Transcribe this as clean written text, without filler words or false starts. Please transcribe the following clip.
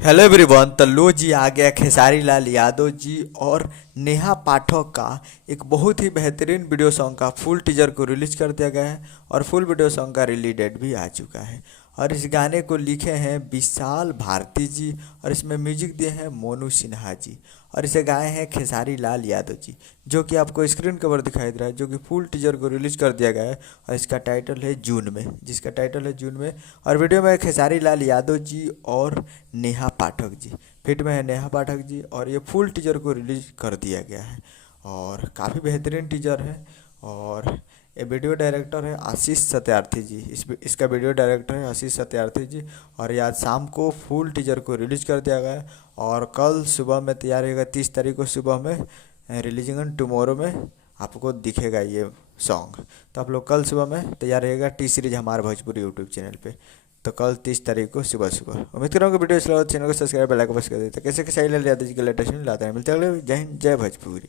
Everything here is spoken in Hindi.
Hello everyone. तो लो जी आ गया खेसारी लाल यादव जी और नेहा पाठक का एक बहुत ही बेहतरीन वीडियो सॉन्ग का फुल टीजर को रिलीज कर दिया गया है और फुल वीडियो सॉन्ग का रिलीज डेट भी आ चुका है। और इस गाने को लिखे हैं विशाल भारती जी और इसमें म्यूजिक दिए हैं मोनू सिन्हा जी और इसे गाए हैं खेसारी लाल यादव जी, जो कि आपको स्क्रीन कवर दिखाई दे रहा है, जो कि फुल टीजर को रिलीज कर दिया गया है। और इसका टाइटल है जून में, जिसका टाइटल है जून में। और वीडियो में खेसारी लाल यादव जी और नेहा पाठक जी फिट में है, नेहा पाठक जी। और ये फुल टीजर को रिलीज कर दिया गया है और काफ़ी बेहतरीन टीजर है। और ये वीडियो डायरेक्टर है आशीष सत्यार्थी जी, इसका वीडियो डायरेक्टर है आशीष सत्यार्थी जी। और ये आज शाम को फुल टीजर को रिलीज कर दिया गया है और कल सुबह में तैयार रहेगा। 30 तारीख को सुबह में रिलीजिंग ऑन टुमारो में आपको दिखेगा ये सॉन्ग। तो आप लोग कल सुबह में तैयार रहेगा टी सीरीज हमारे भोजपुरी यूट्यूब चैनल पे। तो कल 30 तारीख को सुबह सुबह। उम्मीद कर रहा हूँ कि वीडियो अच्छा लगा, चैनल को सब्सक्राइब बेल आइकन प्रेस कर देते। कैसे कैसे यादव जी के लेटेस्ट लाते हैं। मिलते हैं अगले। जय हिंद, जय भोजपुरी।